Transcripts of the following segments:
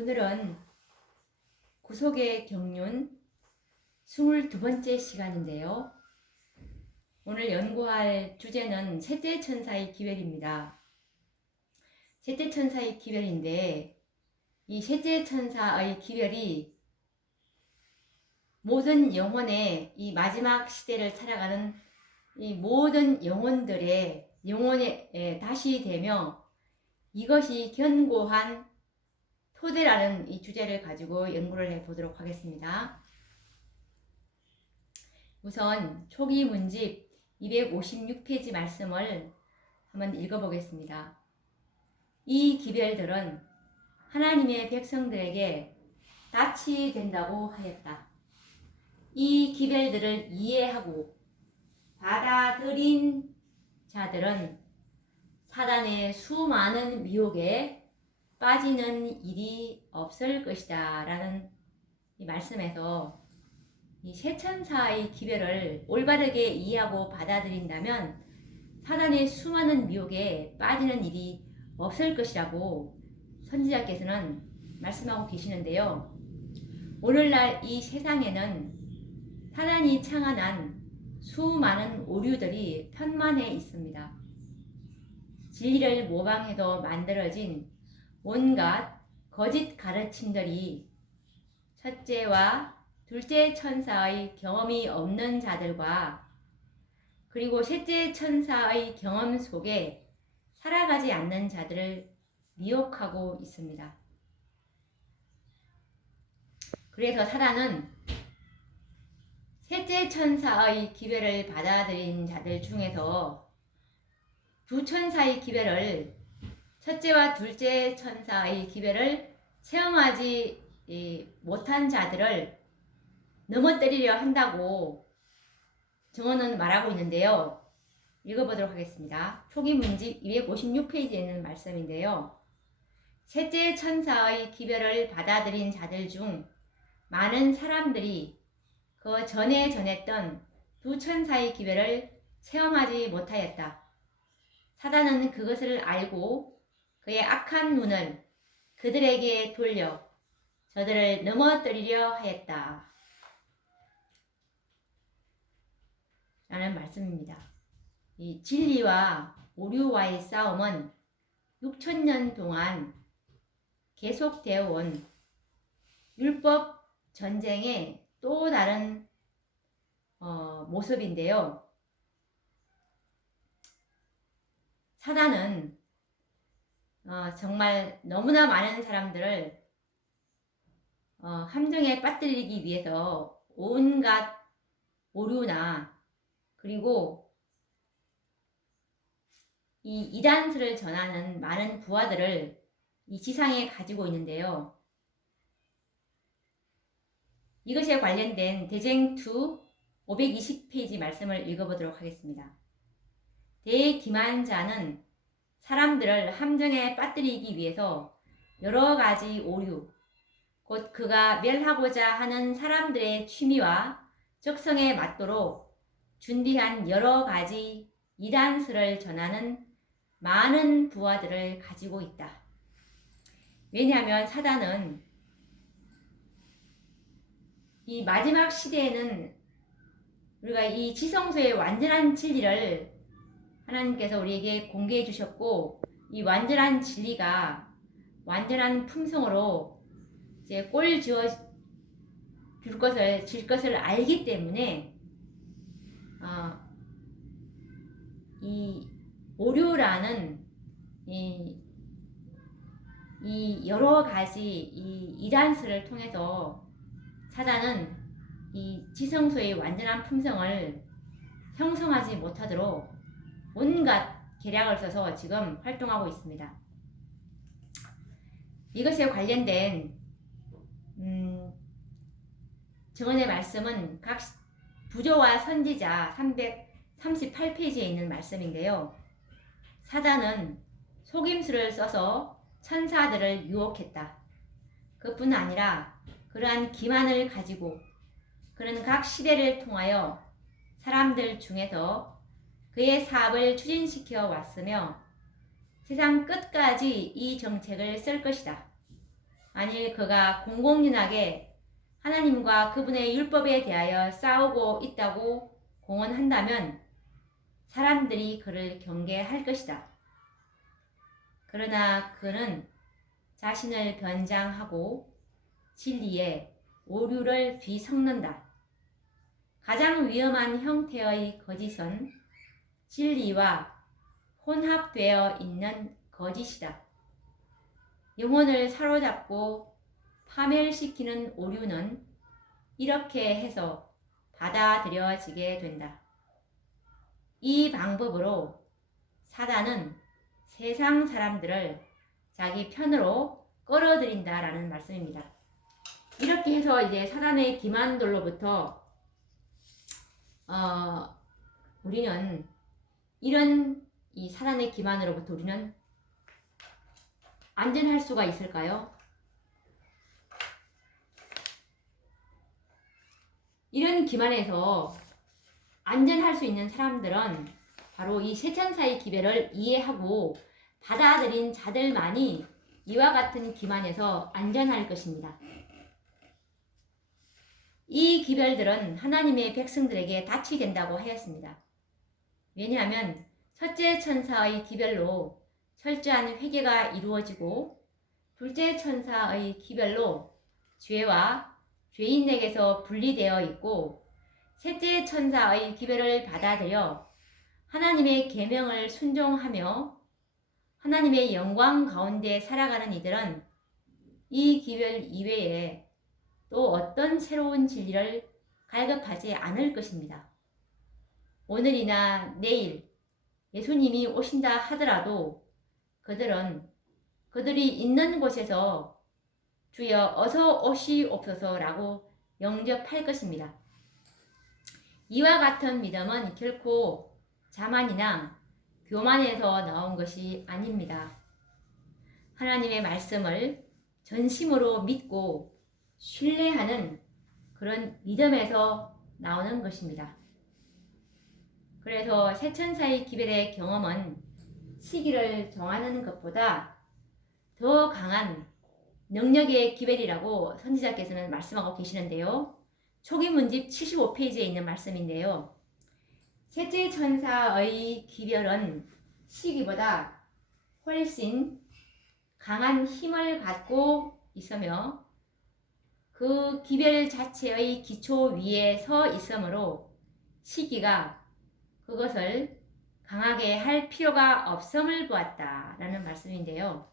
오늘은 구속의 경륜 22번째 시간인데요. 오늘 연구할 주제는 셋째 천사의 기별입니다. 셋째 천사의 기별인데 이 셋째 천사의 기별이 모든 영혼의 이 마지막 시대를 살아가는 이 모든 영혼들의 영혼에 다시 되며 이것이 견고한 토대라는 이 주제를 가지고 연구를 해보도록 하겠습니다. 우선 초기 문집 256페이지 말씀을 한번 읽어보겠습니다. 이 기별들은 하나님의 백성들에게 낯이 된다고 하였다. 이 기별들을 이해하고 받아들인 자들은 사단의 수많은 미혹에 빠지는 일이 없을 것이다 라는 이 말씀에서 이 세천사의 기별을 올바르게 이해하고 받아들인다면 사단의 수많은 미혹에 빠지는 일이 없을 것이라고 선지자께서는 말씀하고 계시는데요. 오늘날 이 세상에는 사단이 창안한 수많은 오류들이 편만해 있습니다. 진리를 모방해서 만들어진 온갖 거짓 가르침들이 첫째와 둘째 천사의 경험이 없는 자들과 그리고 셋째 천사의 경험 속에 살아가지 않는 자들을 미혹하고 있습니다. 그래서 사단은 셋째 천사의 기별을 받아들인 자들 중에서 두 천사의 기별을 첫째와 둘째 천사의 기별을 체험하지 못한 자들을 넘어뜨리려 한다고 정언은 말하고 있는데요. 읽어보도록 하겠습니다. 초기 문집 256페이지에 있는 말씀인데요. 셋째 천사의 기별을 받아들인 자들 중 많은 사람들이 그 전에 전했던 두 천사의 기별을 체험하지 못하였다. 사단은 그것을 알고 그의 악한 눈을 그들에게 돌려 저들을 넘어뜨리려 하였다. 라는 말씀입니다. 이 진리와 오류와의 싸움은 6천년 동안 계속되어 온 율법 전쟁의 또 다른 모습인데요. 사단은 정말 너무나 많은 사람들을 함정에 빠뜨리기 위해서 온갖 오류나 그리고 이 이단설을 전하는 많은 부하들을 이 지상에 가지고 있는데요. 이것에 관련된 대쟁2 520페이지 말씀을 읽어보도록 하겠습니다. 대기만자는 사람들을 함정에 빠뜨리기 위해서 여러 가지 오류, 곧 그가 멸하고자 하는 사람들의 취미와 적성에 맞도록 준비한 여러 가지 이단설을 전하는 많은 부하들을 가지고 있다. 왜냐하면 사단은 이 마지막 시대에는 우리가 이 지성소의 완전한 진리를 하나님께서 우리에게 공개해 주셨고 이 완전한 진리가 완전한 품성으로 이제 꼴 지어 질 것을 알기 때문에 이 오류라는 이 여러 가지 이 이단설을 통해서 사단은 이 지성소의 완전한 품성을 형성하지 못하도록 온갖 계략을 써서 지금 활동하고 있습니다. 이것에 관련된 정언의 말씀은 각 부조와 선지자 338페이지에 있는 말씀인데요. 사단은 속임수를 써서 천사들을 유혹했다. 그뿐 아니라 그러한 기만을 가지고 그는 각 시대를 통하여 사람들 중에서 그의 사업을 추진시켜 왔으며 세상 끝까지 이 정책을 쓸 것이다. 만일 그가 공공연하게 하나님과 그분의 율법에 대하여 싸우고 있다고 공언한다면 사람들이 그를 경계할 것이다. 그러나 그는 자신을 변장하고 진리의 오류를 뒤섞는다. 가장 위험한 형태의 거짓은 진리와 혼합되어 있는 거짓이다. 영혼을 사로잡고 파멸시키는 오류는 이렇게 해서 받아들여지게 된다. 이 방법으로 사단은 세상 사람들을 자기 편으로 끌어들인다라는 말씀입니다. 이렇게 해서 이제 사단의 기만들로부터 우리는 이런 이 사단의 기만으로부터 우리는 안전할 수가 있을까요? 이런 기만에서 안전할 수 있는 사람들은 바로 이 세천사의 기별을 이해하고 받아들인 자들만이 이와 같은 기만에서 안전할 것입니다. 이 기별들은 하나님의 백성들에게 닻이 된다고 하였습니다. 왜냐하면 첫째 천사의 기별로 철저한 회개가 이루어지고 둘째 천사의 기별로 죄와 죄인에게서 분리되어 있고 셋째 천사의 기별을 받아들여 하나님의 계명을 순종하며 하나님의 영광 가운데 살아가는 이들은 이 기별 이외에 또 어떤 새로운 진리를 갈급하지 않을 것입니다. 오늘이나 내일 예수님이 오신다 하더라도 그들은 그들이 있는 곳에서 주여 어서 오시옵소서라고 영접할 것입니다. 이와 같은 믿음은 결코 자만이나 교만에서 나온 것이 아닙니다. 하나님의 말씀을 전심으로 믿고 신뢰하는 그런 믿음에서 나오는 것입니다. 그래서 세천사의 기별의 경험은 시기를 정하는 것보다 더 강한 능력의 기별이라고 선지자께서는 말씀하고 계시는데요. 초기문집 75페이지에 있는 말씀인데요. 셋째 천사의 기별은 시기보다 훨씬 강한 힘을 갖고 있으며 그 기별 자체의 기초 위에 서 있으므로 시기가 그것을 강하게 할 필요가 없음을 보았다 라는 말씀인데요.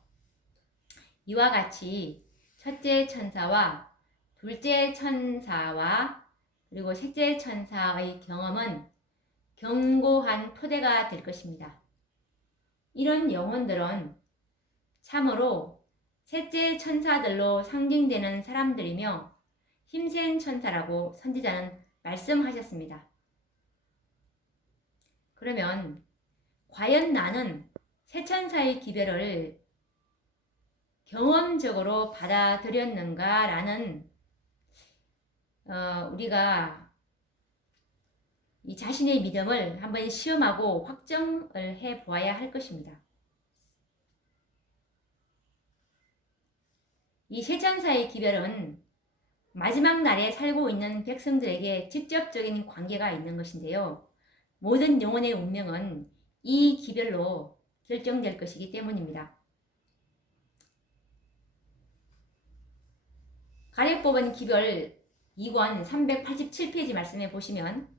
이와 같이 첫째 천사와 둘째 천사와 그리고 셋째 천사의 경험은 견고한 토대가 될 것입니다. 이런 영혼들은 참으로 셋째 천사들로 상징되는 사람들이며 힘센 천사라고 선지자는 말씀하셨습니다. 그러면 과연 나는 세 천사의 기별을 경험적으로 받아들였는가 라는 우리가 이 자신의 믿음을 한번 시험하고 확정을 해 보아야 할 것입니다. 이 세천사의 기별은 마지막 날에 살고 있는 백성들에게 직접적인 관계가 있는 것인데요. 모든 영혼의 운명은 이 기별로 결정될 것이기 때문입니다. 가래 뽑은 기별 2권 387페이지 말씀에 보시면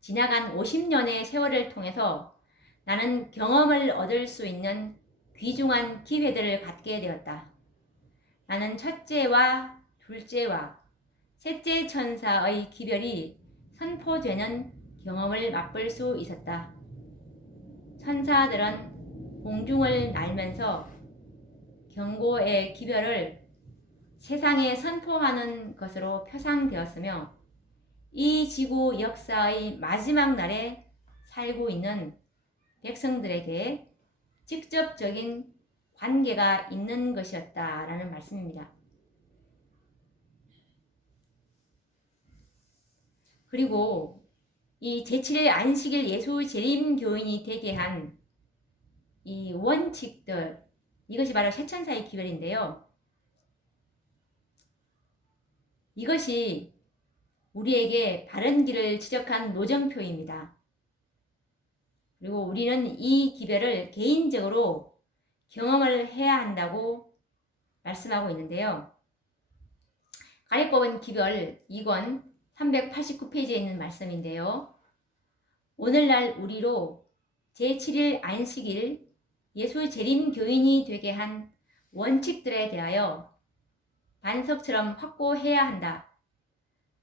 지나간 50년의 세월을 통해서 나는 경험을 얻을 수 있는 귀중한 기회들을 갖게 되었다. 나는 첫째와 둘째와 셋째 천사의 기별이 선포되는 경험을 맛볼 수 있었다. 천사들은 공중을 날면서 경고의 기별을 세상에 선포하는 것으로 표상되었으며 이 지구 역사의 마지막 날에 살고 있는 백성들에게 직접적인 관계가 있는 것이었다라는 말씀입니다. 그리고 이 제7일 안식일 예수 재림 교인이 되게 한 이 원칙들, 이것이 바로 세천사의 기별인데요. 이것이 우리에게 바른 길을 지적한 노정표입니다. 그리고 우리는 이 기별을 개인적으로 경험을 해야 한다고 말씀하고 있는데요. 가리법은 기별 2권 389페이지에 있는 말씀인데요. 오늘날 우리로 제7일 안식일 예수 재림 교인이 되게 한 원칙들에 대하여 반석처럼 확고해야 한다.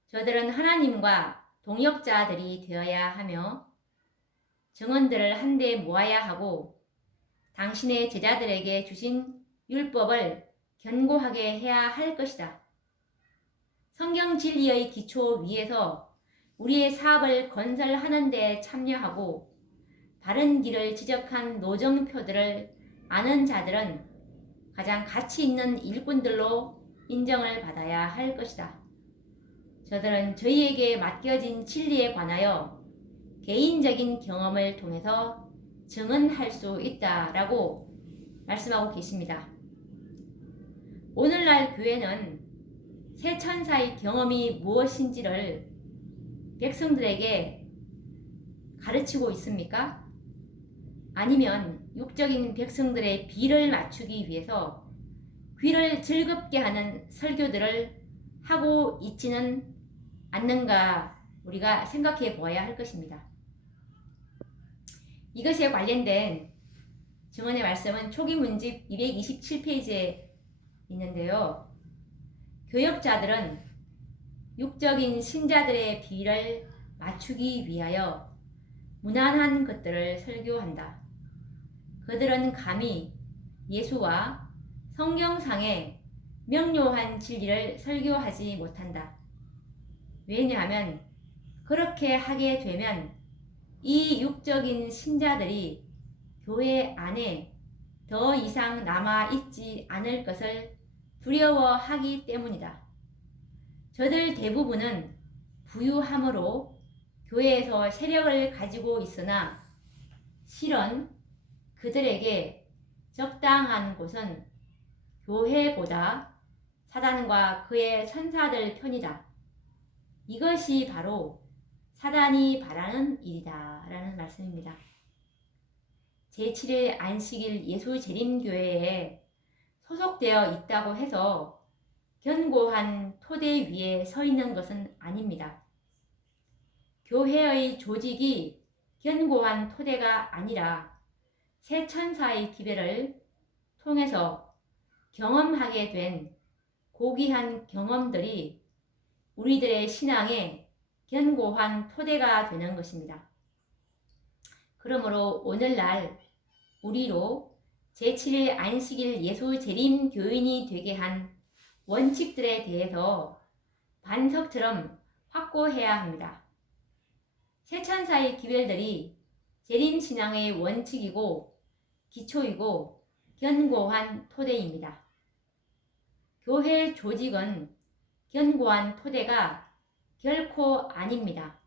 저들은 하나님과 동역자들이 되어야 하며 증언들을 한데 모아야 하고 당신의 제자들에게 주신 율법을 견고하게 해야 할 것이다. 성경 진리의 기초 위에서 우리의 사업을 건설하는 데 참여하고 바른 길을 지적한 노정표들을 아는 자들은 가장 가치 있는 일꾼들로 인정을 받아야 할 것이다. 저들은 저희에게 맡겨진 진리에 관하여 개인적인 경험을 통해서 증언할 수 있다라고 말씀하고 계십니다. 오늘날 교회는 새 천사의 경험이 무엇인지를 백성들에게 가르치고 있습니까? 아니면 육적인 백성들의 비를 맞추기 위해서 귀를 즐겁게 하는 설교들을 하고 있지는 않는가 우리가 생각해 보아야 할 것입니다. 이것에 관련된 증언의 말씀은 초기 문집 227페이지에 있는데요. 교역자들은 육적인 신자들의 비를 맞추기 위하여 무난한 것들을 설교한다. 그들은 감히 예수와 성경상의 명료한 진리를 설교하지 못한다. 왜냐하면 그렇게 하게 되면 이 육적인 신자들이 교회 안에 더 이상 남아있지 않을 것을 두려워하기 때문이다. 저들 대부분은 부유함으로 교회에서 세력을 가지고 있으나 실은 그들에게 적당한 곳은 교회보다 사단과 그의 천사들 편이다. 이것이 바로 사단이 바라는 일이다 라는 말씀입니다. 제7일 안식일 예수재림교회에 소속되어 있다고 해서 견고한 토대 위에 서 있는 것은 아닙니다. 교회의 조직이 견고한 토대가 아니라 새 천사의 기별을 통해서 경험하게 된 고귀한 경험들이 우리들의 신앙의 견고한 토대가 되는 것입니다. 그러므로 오늘날 우리로 제7일 안식일 예수 재림 교인이 되게 한 원칙들에 대해서 반석처럼 확고해야 합니다. 새 천사의 기별들이 재림 신앙의 원칙이고 기초이고 견고한 토대입니다. 교회 조직은 견고한 토대가 결코 아닙니다.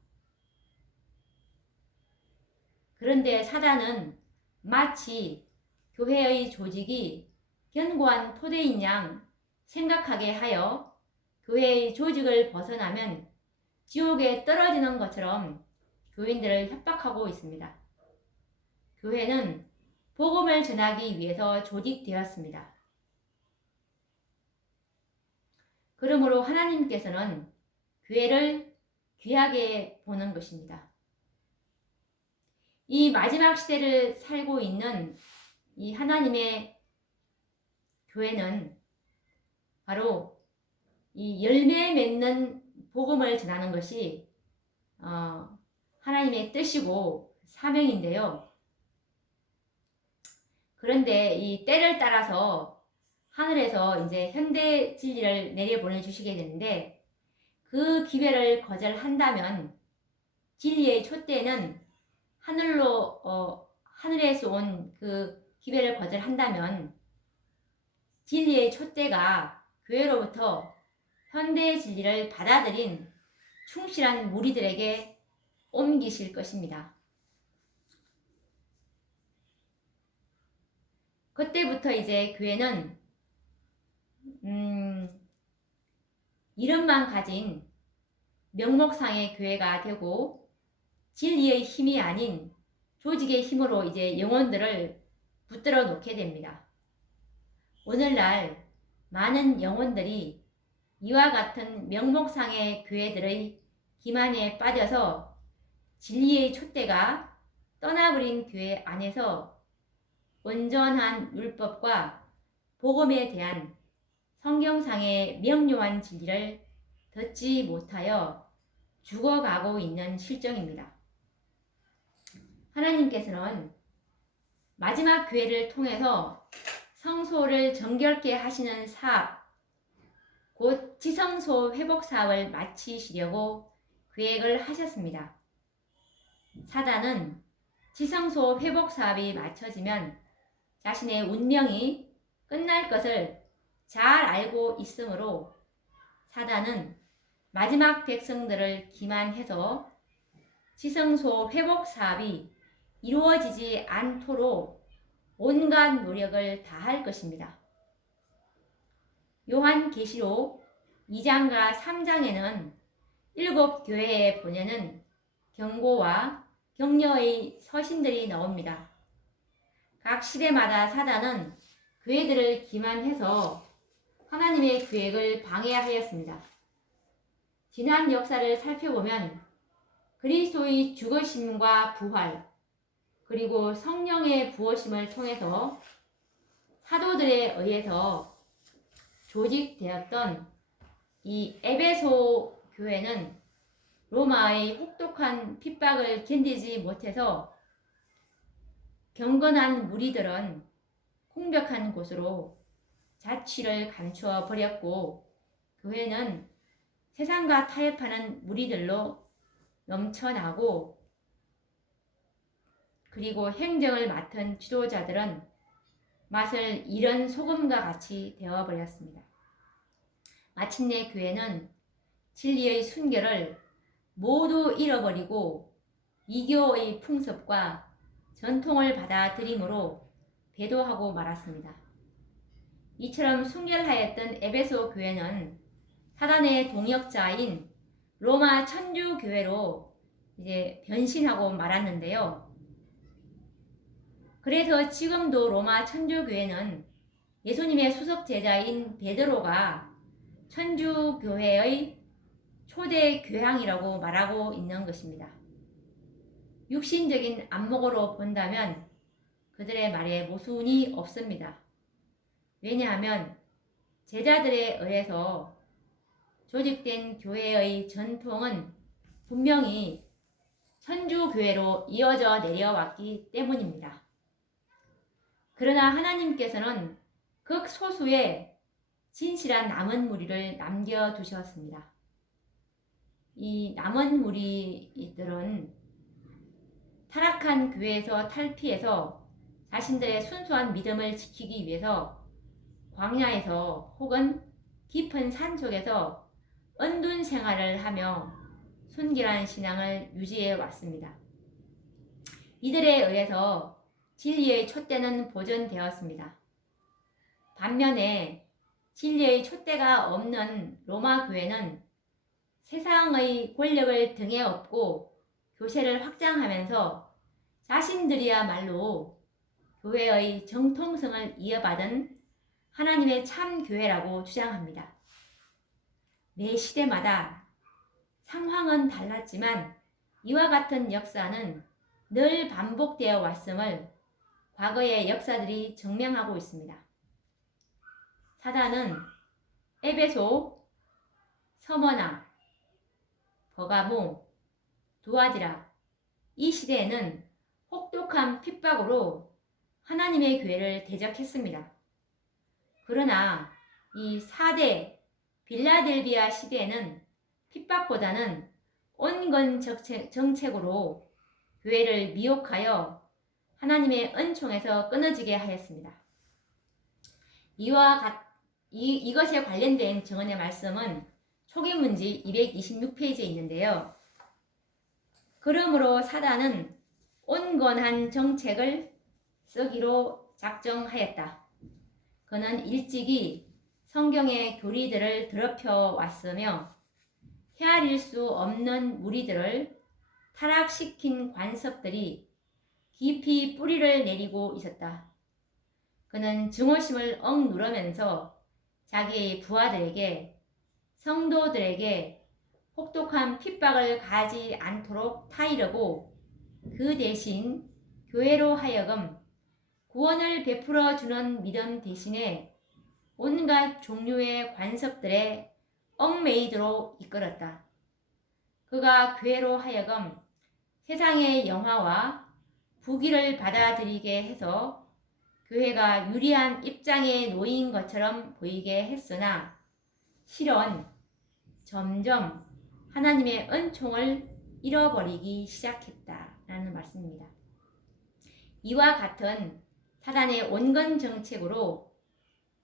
그런데 사단은 마치 교회의 조직이 견고한 토대인 양 생각하게 하여 교회의 조직을 벗어나면 지옥에 떨어지는 것처럼 교인들을 협박하고 있습니다. 교회는 복음을 전하기 위해서 조직되었습니다. 그러므로 하나님께서는 교회를 귀하게 보는 것입니다. 이 마지막 시대를 살고 있는 이 하나님의 교회는 바로 이 열매 맺는 복음을 전하는 것이 하나님의 뜻이고 사명인데요. 그런데 이 때를 따라서 하늘에서 이제 현대 진리를 내려보내 주시게 되는데 그 기회를 거절한다면 진리의 촛대는 하늘에서 온 그 기회를 거절한다면 진리의 촛대가 교회로부터 현대 진리를 받아들인 충실한 무리들에게 옮기실 것입니다. 그때부터 이제 교회는 이름만 가진 명목상의 교회가 되고 진리의 힘이 아닌 조직의 힘으로 이제 영혼들을 붙들어 놓게 됩니다. 오늘날 많은 영혼들이 이와 같은 명목상의 교회들의 기만에 빠져서 진리의 촛대가 떠나버린 교회 안에서 온전한 율법과 복음에 대한 성경상의 명료한 진리를 듣지 못하여 죽어가고 있는 실정입니다. 하나님께서는 마지막 교회를 통해서 성소를 정결케 하시는 사업, 곧 지성소 회복 사업을 마치시려고 계획을 하셨습니다. 사단은 지성소 회복 사업이 마쳐지면 자신의 운명이 끝날 것을 잘 알고 있으므로 사단은 마지막 백성들을 기만해서 지성소 회복 사업이 이루어지지 않도록 온갖 노력을 다할 것입니다. 요한계시록 2장과 3장에는 7 교회에 보내는 경고와 격려의 서신들이 나옵니다. 각 시대마다 사단은 교회들을 기만해서 하나님의 계획을 방해하였습니다. 지난 역사를 살펴보면 그리스도의 죽으심과 부활, 그리고 성령의 부어심을 통해서 사도들에 의해서 조직되었던 이 에베소 교회는 로마의 혹독한 핍박을 견디지 못해서 경건한 무리들은 공벽한 곳으로 자취를 감추어 버렸고 교회는 세상과 타협하는 무리들로 넘쳐나고 그리고 행정을 맡은 지도자들은 맛을 잃은 소금과 같이 되어버렸습니다. 마침내 교회는 진리의 순결을 모두 잃어버리고 이교의 풍습과 전통을 받아들임으로 배도하고 말았습니다. 이처럼 순결하였던 에베소 교회는 사단의 동역자인 로마 천주교회로 이제 변신하고 말았는데요. 그래서 지금도 로마 천주교회는 예수님의 수석 제자인 베드로가 천주교회의 초대 교황이라고 말하고 있는 것입니다. 육신적인 안목으로 본다면 그들의 말에 모순이 없습니다. 왜냐하면 제자들에 의해서 조직된 교회의 전통은 분명히 천주교회로 이어져 내려왔기 때문입니다. 그러나 하나님께서는 극소수의 진실한 남은 무리를 남겨두셨습니다. 이 남은 무리들은 타락한 교회에서 탈피해서 자신들의 순수한 믿음을 지키기 위해서 광야에서 혹은 깊은 산속에서 은둔 생활을 하며 순결한 신앙을 유지해 왔습니다. 이들에 의해서 진리의 촛대는 보존되었습니다. 반면에 진리의 촛대가 없는 로마 교회는 세상의 권력을 등에 업고 교세를 확장하면서 자신들이야말로 교회의 정통성을 이어받은 하나님의 참 교회라고 주장합니다. 매 시대마다 상황은 달랐지만 이와 같은 역사는 늘 반복되어 왔음을 과거의 역사들이 증명하고 있습니다. 사단은 에베소, 서머나, 버가모, 두아디라 이 시대에는 혹독한 핍박으로 하나님의 교회를 대적했습니다. 그러나 이 4대 빌라델비아 시대에는 핍박보다는 온건 정책으로 교회를 미혹하여 하나님의 은총에서 끊어지게 하였습니다. 이것에 관련된 증언의 말씀은 초기문지 226페이지에 있는데요. 그러므로 사단은 온건한 정책을 쓰기로 작정하였다. 그는 일찍이 성경의 교리들을 더럽혀 왔으며 헤아릴 수 없는 무리들을 타락시킨 관습들이 깊이 뿌리를 내리고 있었다. 그는 증오심을 억누르면서 자기의 부하들에게, 성도들에게 혹독한 핍박을 가지 않도록 타이르고 그 대신 교회로 하여금 구원을 베풀어 주는 믿음 대신에 온갖 종류의 관습들에 얽매이도록 이끌었다. 그가 교회로 하여금 세상의 영화와 부귀를 받아들이게 해서 교회가 유리한 입장에 놓인 것처럼 보이게 했으나 실은 점점 하나님의 은총을 잃어버리기 시작했다라는 말씀입니다. 이와 같은 사단의 온건 정책으로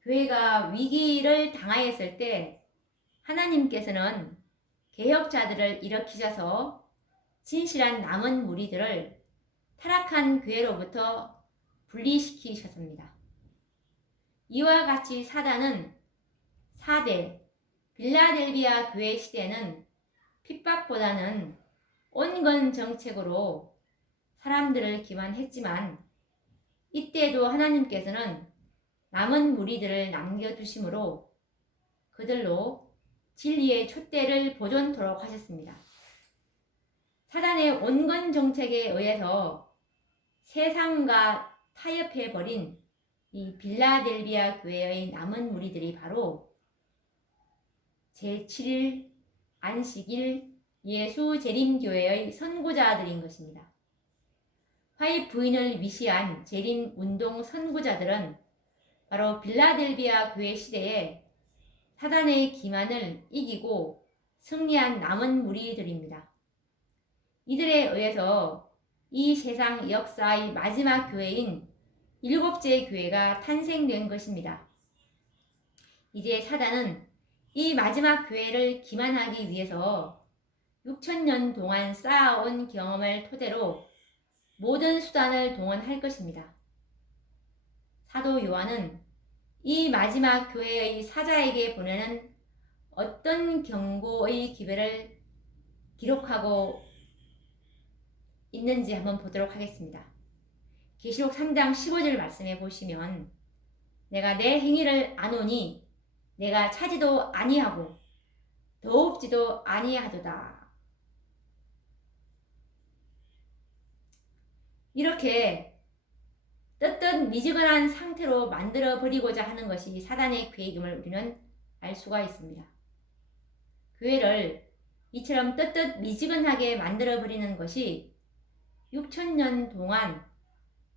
교회가 위기를 당하였을 때 하나님께서는 개혁자들을 일으키셔서 진실한 남은 무리들을 타락한 교회로부터 분리시키셨습니다. 이와 같이 사단은 4대 빌라델비아 교회 시대는 핍박보다는 온건 정책으로 사람들을 기만했지만 이때도 하나님께서는 남은 무리들을 남겨두심으로 그들로 진리의 촛대를 보존토록 하셨습니다. 사단의 온건 정책에 의해서 세상과 타협해버린 이 빌라델비아 교회의 남은 무리들이 바로 제7일 안식일 예수 재림교회의 선구자들인 것입니다. 화입 부인을 위시한 재림 운동 선구자들은 바로 빌라델비아 교회 시대에 사단의 기만을 이기고 승리한 남은 무리들입니다. 이들에 의해서 이 세상 역사의 마지막 교회인 7째 교회가 탄생된 것입니다. 이제 사단은 이 마지막 교회를 기만하기 위해서 6,000년 동안 쌓아온 경험을 토대로 모든 수단을 동원할 것입니다. 사도 요한은 이 마지막 교회의 사자에게 보내는 어떤 경고의 기별을 기록하고 있는지 한번 보도록 하겠습니다. 계시록 3장 15절 말씀해 보시면 내가 내 행위를 아노니 내가 차지도 아니하고 더웁지도 아니하도다. 이렇게 떳떳 미지근한 상태로 만들어 버리고자 하는 것이 사단의 계획임을 우리는 알 수가 있습니다. 교회를 이처럼 떳떳 미지근하게 만들어 버리는 것이 6,000년 동안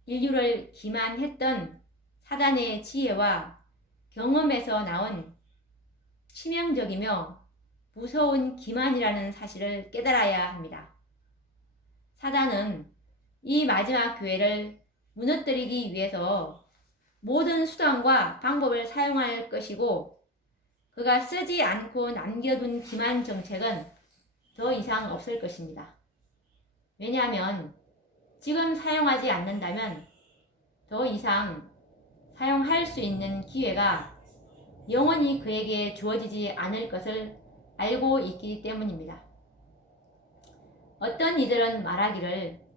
인류를 기만했던 사단의 지혜와 경험에서 나온 치명적이며 무서운 기만이라는 사실을 깨달아야 합니다. 사단은 이 마지막 교회를 무너뜨리기 위해서 모든 수단과 방법을 사용할 것이고 그가 쓰지 않고 남겨둔 기만 정책은 더 이상 없을 것입니다. 왜냐하면 지금 사용하지 않는다면 더 이상 사용할 수 있는 기회가 영원히 그에게 주어지지 않을 것을 알고 있기 때문입니다. 어떤 이들은 말하기를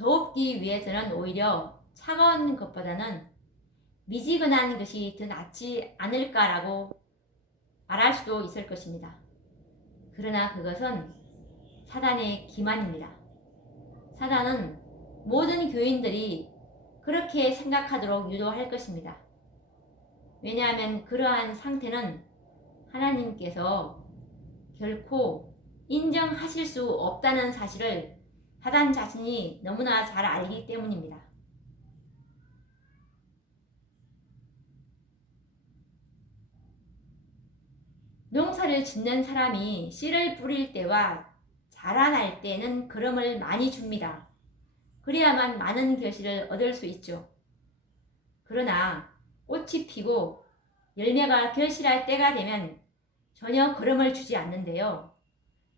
더웁기 위해서는 오히려 차가운 것보다는 미지근한 것이 더 낫지 않을까라고 말할 수도 있을 것입니다. 그러나 그것은 사단의 기만입니다. 사단은 모든 교인들이 그렇게 생각하도록 유도할 것입니다. 왜냐하면 그러한 상태는 하나님께서 결코 인정하실 수 없다는 사실을 사단 자신이 너무나 잘 알기 때문입니다. 농사를 짓는 사람이 씨를 뿌릴 때와 자라날 때는 그름을 많이 줍니다. 그래야만 많은 결실을 얻을 수 있죠. 그러나 꽃이 피고 열매가 결실할 때가 되면 전혀 그름을 주지 않는데요.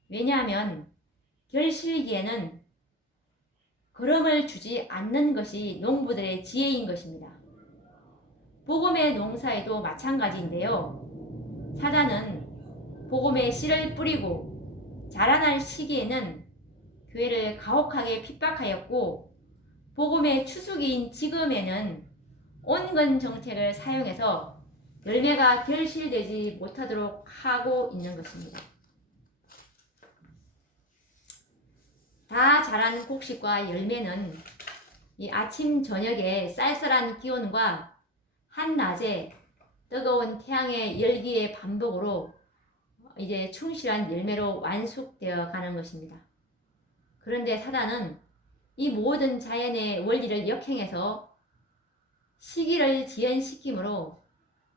왜냐하면 결실기에는 그름을 주지 않는 것이 농부들의 지혜인 것입니다. 복음의 농사에도 마찬가지인데요. 사단은 복음의 씨를 뿌리고 자라날 시기에는 교회를 가혹하게 핍박하였고, 복음의 추수기인 지금에는 온건 정책을 사용해서 열매가 결실되지 못하도록 하고 있는 것입니다. 다 자란 곡식과 열매는 이 아침 저녁에 쌀쌀한 기온과 한낮에 뜨거운 태양의 열기의 반복으로 이제 충실한 열매로 완숙되어 가는 것입니다. 그런데 사단은 이 모든 자연의 원리를 역행해서 시기를 지연시키므로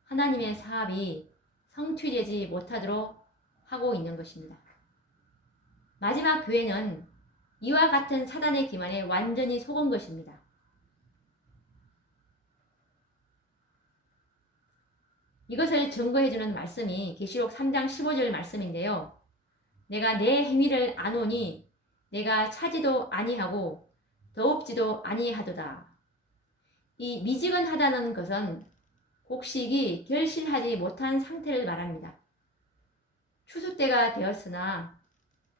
하나님의 사업이 성취되지 못하도록 하고 있는 것입니다. 마지막 교회는 이와 같은 사단의 기만에 완전히 속은 것입니다. 이것을 증거해주는 말씀이 계시록 3장 15절 말씀인데요. 내가 내 행위를 아노니 내가 차지도 아니하고 더웁지도 아니하도다. 이 미지근하다는 것은 곡식이 결실하지 못한 상태를 말합니다. 추수 때가 되었으나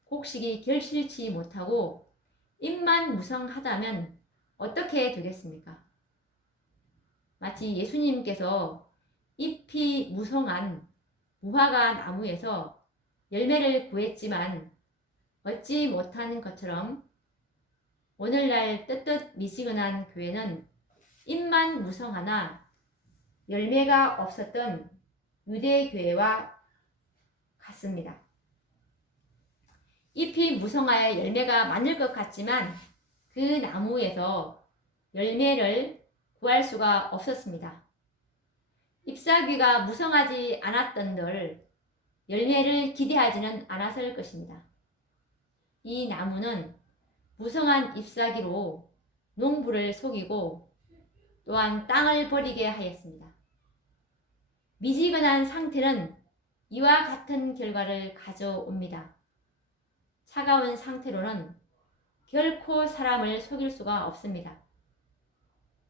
곡식이 결실치 못하고 잎만 무성하다면 어떻게 되겠습니까? 마치 예수님께서 잎이 무성한 무화과 나무에서 열매를 구했지만 얻지 못하는 것처럼 오늘날 뜨뜻 미지근한 교회는 잎만 무성하나 열매가 없었던 유대교회와 같습니다. 잎이 무성하여 열매가 많을 것 같지만 그 나무에서 열매를 구할 수가 없었습니다. 잎사귀가 무성하지 않았던들 열매를 기대하지는 않았을 것입니다. 이 나무는 무성한 잎사귀로 농부를 속이고 또한 땅을 버리게 하였습니다. 미지근한 상태는 이와 같은 결과를 가져옵니다. 차가운 상태로는 결코 사람을 속일 수가 없습니다.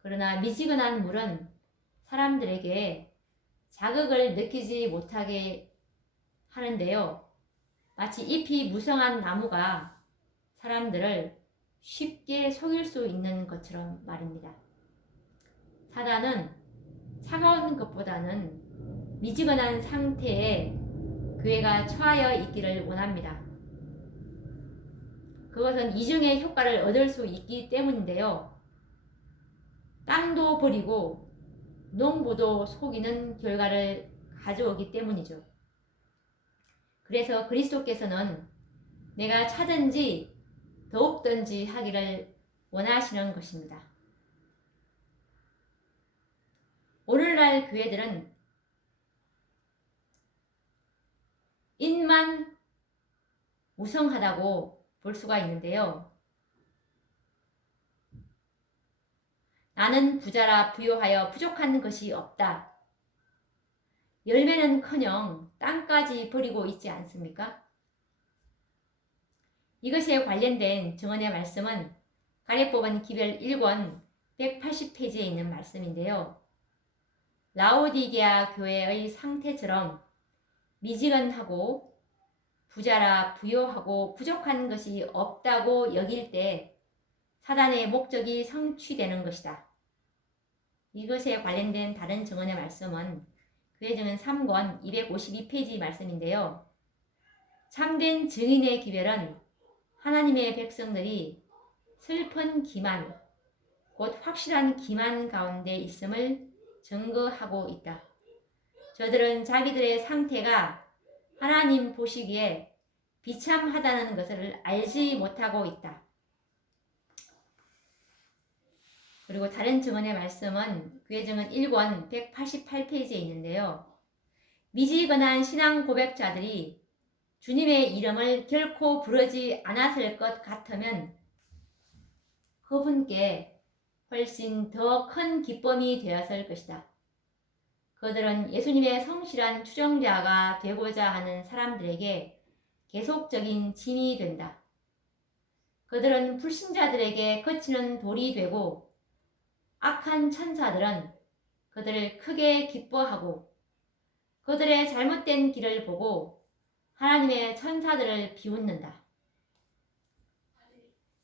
그러나 미지근한 물은 사람들에게 자극을 느끼지 못하게 하는데요. 마치 잎이 무성한 나무가 사람들을 쉽게 속일 수 있는 것처럼 말입니다. 사단은 차가운 것보다는 미지근한 상태에 교회가 처하여 있기를 원합니다. 그것은 이중의 효과를 얻을 수 있기 때문인데요. 땅도 버리고 농부도 속이는 결과를 가져오기 때문이죠. 그래서 그리스도께서는 내가 차든지 더욱든지 하기를 원하시는 것입니다. 오늘날 교회들은 잎만 무성하다고 볼 수가 있는데요. 나는 부자라 부요하여 부족한 것이 없다. 열매는커녕 땅까지 버리고 있지 않습니까? 이것에 관련된 증언의 말씀은 가래 뽑은 기별 1권 180페이지에 있는 말씀인데요. 라오디게아 교회의 상태처럼 미지근하고 부자라 부요하고 부족한 것이 없다고 여길 때 사단의 목적이 성취되는 것이다. 이것에 관련된 다른 증언의 말씀은 교회 증언 3권 252페이지 말씀인데요. 참된 증인의 기별은 하나님의 백성들이 슬픈 기만, 곧 확실한 기만 가운데 있음을 증거하고 있다. 저들은 자기들의 상태가 하나님 보시기에 비참하다는 것을 알지 못하고 있다. 그리고 다른 증언의 말씀은 교회 증언 1권 188페이지에 있는데요. 미지근한 신앙 고백자들이 주님의 이름을 결코 부르지 않았을 것 같으면 그분께 훨씬 더 큰 기쁨이 되었을 것이다. 그들은 예수님의 성실한 추종자가 되고자 하는 사람들에게 계속적인 짐이 된다. 그들은 불신자들에게 거치는 돌이 되고 악한 천사들은 그들을 크게 기뻐하고 그들의 잘못된 길을 보고 하나님의 천사들을 비웃는다.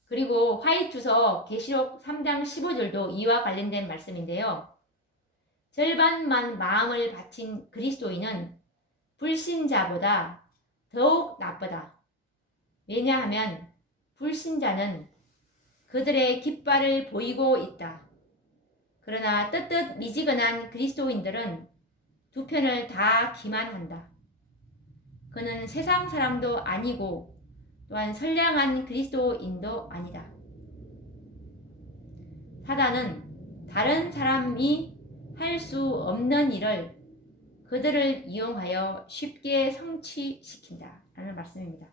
그리고 화이트서 계시록 3장 15절도 이와 관련된 말씀인데요. 절반만 마음을 바친 그리스도인은 불신자보다 더욱 나쁘다. 왜냐하면 불신자는 그들의 깃발을 보이고 있다. 그러나 뜨뜻 미지근한 그리스도인들은 두 편을 다 기만한다. 그는 세상 사람도 아니고 또한 선량한 그리스도인도 아니다. 사단은 다른 사람이 할 수 없는 일을 그들을 이용하여 쉽게 성취시킨다 라는 말씀입니다.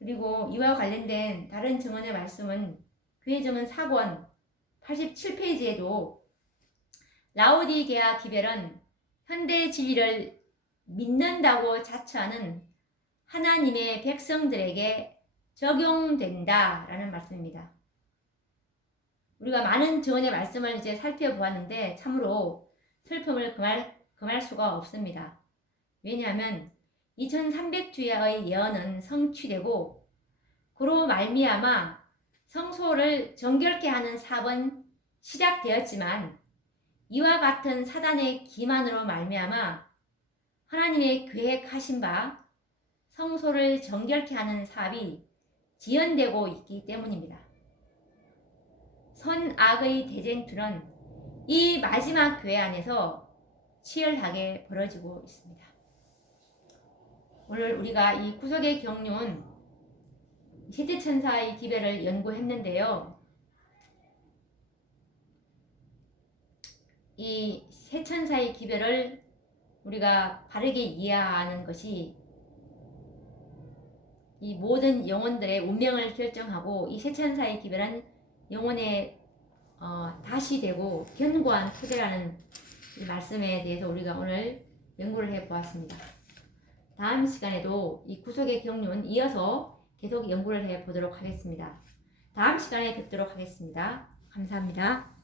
그리고 이와 관련된 다른 증언의 말씀은 교회증언 4권 87페이지에도 라오디게아 기별은 현대 진리를 믿는다고 자처하는 하나님의 백성들에게 적용된다 라는 말씀입니다. 우리가 많은 증언의 말씀을 이제 살펴보았는데 참으로 슬픔을 금할 수가 없습니다. 왜냐하면 2300주야의 예언은 성취되고 그로 말미암아 성소를 정결케 하는 사업은 시작되었지만 이와 같은 사단의 기만으로 말미암아 하나님의 계획하신 바 성소를 정결케 하는 사업이 지연되고 있기 때문입니다. 선악의 대쟁투는 이 마지막 교회 안에서 치열하게 벌어지고 있습니다. 오늘 우리가 이 구속의 경륜 셋째 천사의 기별을 연구했는데요. 이 세 천사의 기별을 우리가 바르게 이해하는 것이 이 모든 영혼들의 운명을 결정하고 이 세 천사의 기별은 영혼의 다시 되고 견고한 토대라는 이 말씀에 대해서 우리가 오늘 연구를 해보았습니다. 다음 시간에도 이 구속의 경륜 이어서 계속 연구를 해보도록 하겠습니다. 다음 시간에 뵙도록 하겠습니다. 감사합니다.